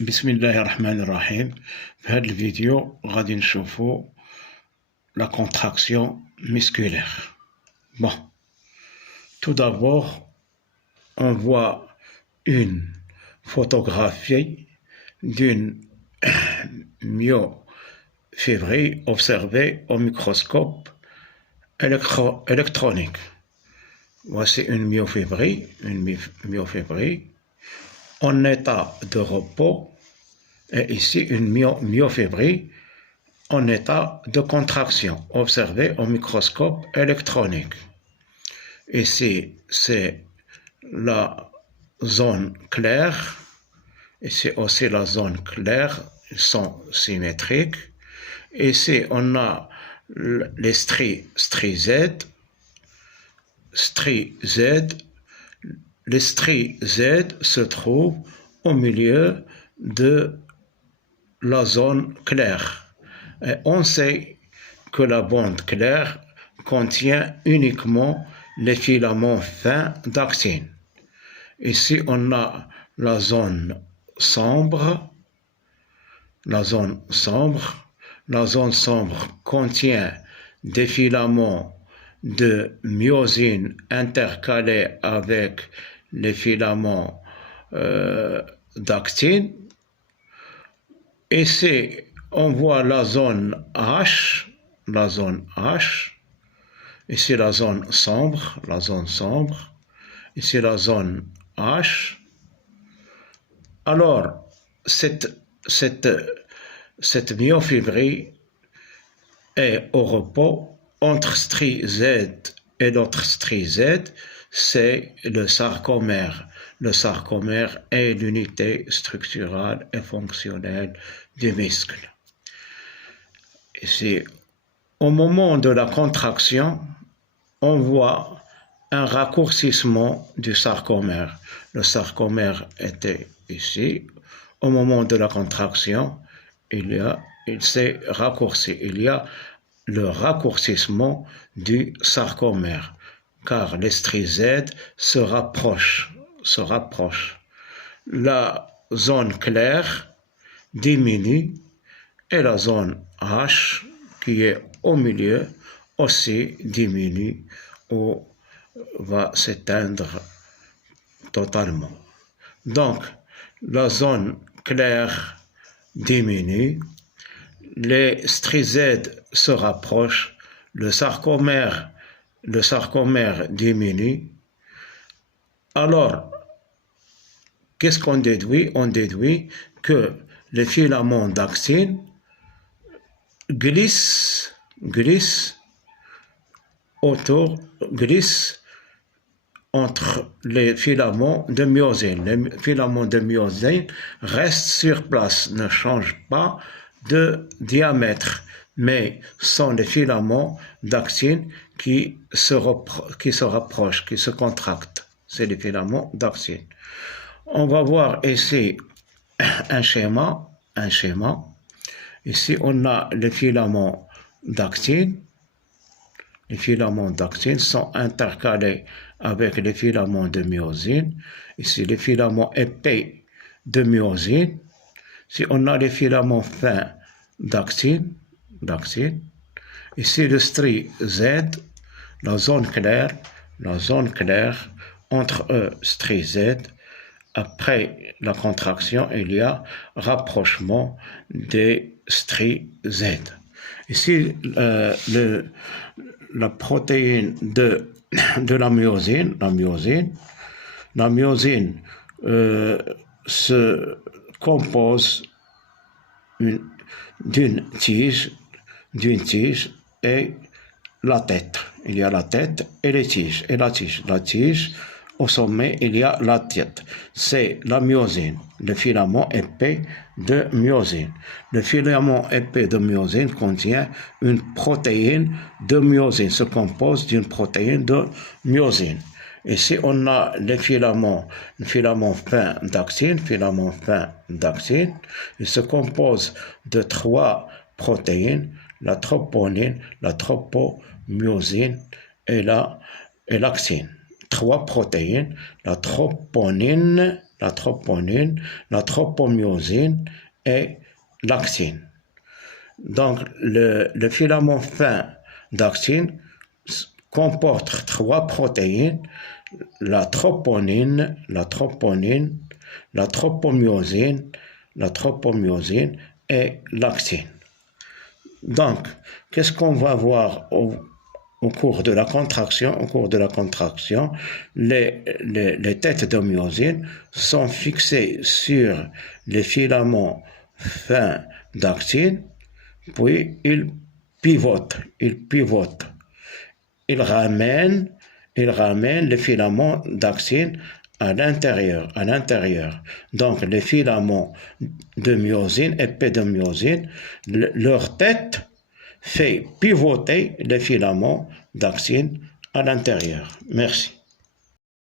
بسم الله الرحمن الرحيم. في هذا الفيديو غادي نشوفوا la contraction musculaire. Bon, tout d'abord, on voit une photographie d'une myofibrie observée au microscope électronique. Voici une myofibrie en état de repos, et ici une myofibrie en état de contraction observée au microscope électronique. Ici, c'est la zone claire. Ici aussi la zone claire, ils sont symétriques. Ici, on a les stries Z. Les stries Z se trouvent au milieu de la zone claire. Et on sait que la bande claire contient uniquement les filaments fins d'actine. Ici, on a la zone sombre. La zone sombre contient des filaments de myosine intercalés avec les filaments d'actine. Ici, on voit la zone H. Ici, la zone sombre. Ici, la zone H. Alors, cette myofibrie est au repos entre strie Z et l'autre strie Z, c'est le sarcomère. Le sarcomère est l'unité structurale et fonctionnelle du muscle. Ici, au moment de la contraction, on voit un raccourcissement du sarcomère. Le sarcomère était ici. Au moment de la contraction, il s'est raccourci. Il y a le raccourcissement du sarcomère, car les stries Z se rapprochent. La zone claire diminue et la zone H, qui est au milieu, aussi diminue ou va s'éteindre totalement. Donc, la zone claire diminue, les stries Z se rapprochent, le sarcomère diminue. Alors, qu'est-ce qu'on déduit? On déduit que les filaments d'actine glissent entre les filaments de myosine. Les filaments de myosine restent sur place, ne changent pas de diamètre, mais sont les filaments d'actine qui se rapprochent, qui se contractent. C'est les filaments d'actine. On va voir ici un schéma. Ici, on a les filaments d'actine. Les filaments d'actine sont intercalés avec les filaments de myosine. Ici, les filaments épais de myosine. Si on a les filaments fins d'actine, ici le strie Z, la zone claire, entre eux, strie Z, après la contraction, il y a rapprochement des stries Z. Ici, la protéine de la myosine se compose d'une tige et la tête. Il y a la tête et les tiges. La tige, au sommet, il y a la tête. C'est la myosine, le filament épais de myosine. Le filament épais de myosine contient une protéine de myosine, se compose d'une protéine de myosine. Ici, on a le filament fin d'actine, il se compose de 3 protéines, la troponine, la tropomyosine et l'actine. 3 protéines, la troponine, la troponine, la tropomyosine et l'actine. Donc, le filament fin d'actine comporte 3 protéines, la troponine, la tropomyosine et l'actine. Donc, qu'est-ce qu'on va voir au cours de la contraction? Au cours de la contraction, les têtes de myosine sont fixées sur les filaments fins d'actine, puis ils pivotent. Ils ramènent les filaments d'actine à l'intérieur. Donc, les filaments de myosine, épais de myosine, leur tête fait pivoter les filaments d'actine à l'intérieur. Merci.